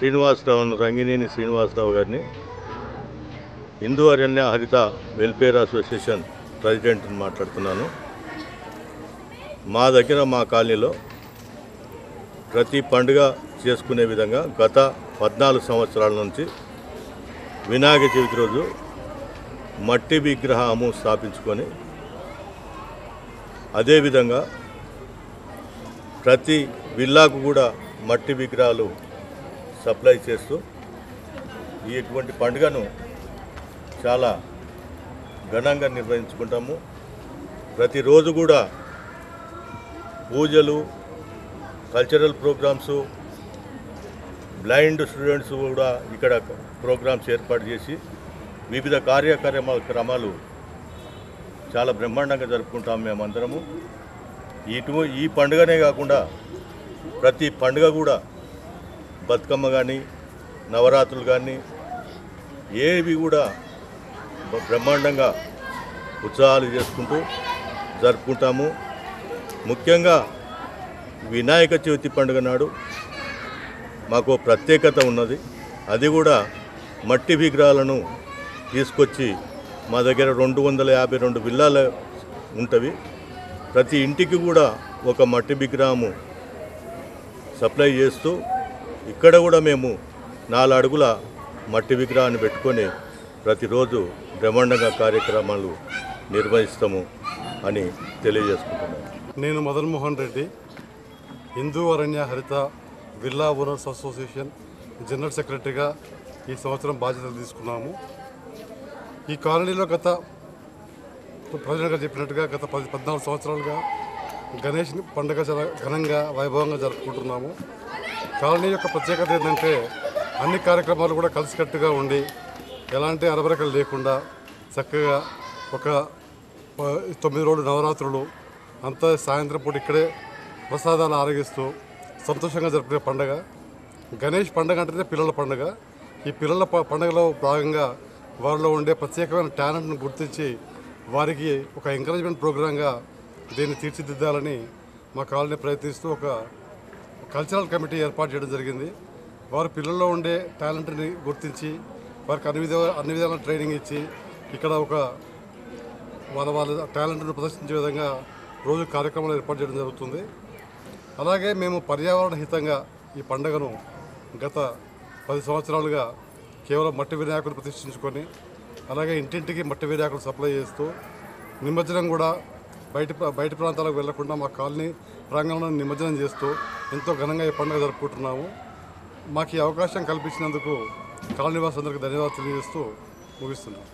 శ్రీనివాసరావు రంగినేని శ్రీనివాసరావు గారిని హిందూ అరణ్య హరిత వెల్ఫేర్ అసోసియేషన్ ప్రెసిడెంట్ని మాట్లాడుతున్నాను. మా దగ్గర మా కాలనీలో ప్రతి పండుగ చేసుకునే విధంగా గత 14 సంవత్సరాల నుంచి వినాయక చవితి రోజు మట్టి విగ్రహము స్థాపించుకొని అదేవిధంగా ప్రతి విల్లాకు కూడా మట్టి విగ్రహాలు సప్లై చేస్తూ ఇటువంటి పండుగను చాలా ఘనంగా నిర్వహించుకుంటాము. ప్రతిరోజు కూడా పూజలు, కల్చరల్ ప్రోగ్రామ్స్, బ్లైండ్ స్టూడెంట్స్ కూడా ఇక్కడ ప్రోగ్రామ్స్ ఏర్పాటు చేసి వివిధ కార్యక్రమాలు చాలా బ్రహ్మాండంగా జరుపుకుంటాము మేమందరము. ఈ పండుగనే కాకుండా ప్రతి పండుగ కూడా బతుకమ్మ కానీ నవరాత్రులు కానీ ఏవి కూడా బ్రహ్మాండంగా ఉత్సవాలు చేసుకుంటూ జరుపుకుంటాము. ముఖ్యంగా వినాయక చవితి పండుగ నాడు మాకు ప్రత్యేకత ఉన్నది. అది కూడా మట్టి విగ్రహాలను తీసుకొచ్చి మా దగ్గర 252 విల్లాలు ఉంటవి. ప్రతి ఇంటికి కూడా ఒక మట్టి విగ్రహము సప్లై చేస్తూ ఇక్కడ కూడా మేము 4 అడుగుల మట్టి విగ్రహాన్ని పెట్టుకొని ప్రతిరోజు బ్రహ్మాండంగా కార్యక్రమాలు నిర్వహిస్తాము అని తెలియజేసుకుంటున్నాను. నేను మదన్ మోహన్ రెడ్డి, హిందూ అరణ్య హరిత విల్లా ఓనర్స్ అసోసియేషన్ జనరల్ సెక్రటరీగా ఈ సంవత్సరం బాధ్యతలు తీసుకున్నాము. ఈ కాలనీలో గత ప్రజలుగా చెప్పినట్టుగా గత 14 సంవత్సరాలుగా గణేష్ పండుగ చాలా ఘనంగా వైభవంగా జరుపుకుంటున్నాము. కాలనీ యొక్క ప్రత్యేకత ఏంటంటే అన్ని కార్యక్రమాలు కూడా కలిసికట్టుగా ఉండి ఎలాంటి అరబరకలు లేకుండా చక్కగా ఒక 9 రోజులు నవరాత్రులు అంతా సాయంత్రం పూట ఇక్కడే ప్రసాదాలు ఆరగిస్తూ సంతోషంగా జరుపుకునే పండుగ గణేష్ పండుగ. అంటేనే పిల్లల పండుగ. ఈ పిల్లల పండుగలో భాగంగా వారిలో ఉండే ప్రత్యేకమైన టాలెంట్ను గుర్తించి వారికి ఒక ఎంకరేజ్మెంట్ ప్రోగ్రాంగా దీన్ని తీర్చిదిద్దాలని మా కాలనీ ప్రయత్నిస్తూ ఒక కల్చరల్ కమిటీ ఏర్పాటు చేయడం జరిగింది. వారు పిల్లల్లో ఉండే టాలెంట్ని గుర్తించి వారికి అన్ని విధాల ట్రైనింగ్ ఇచ్చి ఇక్కడ ఒక వాళ్ళ టాలెంట్ను ప్రదర్శించే విధంగా రోజు కార్యక్రమాలు ఏర్పాటు చేయడం జరుగుతుంది. అలాగే మేము పర్యావరణ హితంగా ఈ పండుగను గత 10 సంవత్సరాలుగా కేవలం మట్టి వినాయకులు ప్రతిష్ఠించుకొని అలాగే ఇంటింటికి మట్టి వినాయకులు సప్లై చేస్తూ నిమజ్జనం కూడా బయట ప్రాంతాలకు వెళ్లకుండా మా కాలనీ ప్రాంగణంలో నిమజ్జనం చేస్తూ ఎంతో ఘనంగా ఈ పండుగ జరుపుకుంటున్నాము. మాకు ఈ అవకాశం కల్పించినందుకు కాలనీ వాసులందరికీ ధన్యవాదాలు తెలియజేస్తూ ముగిస్తున్నాం.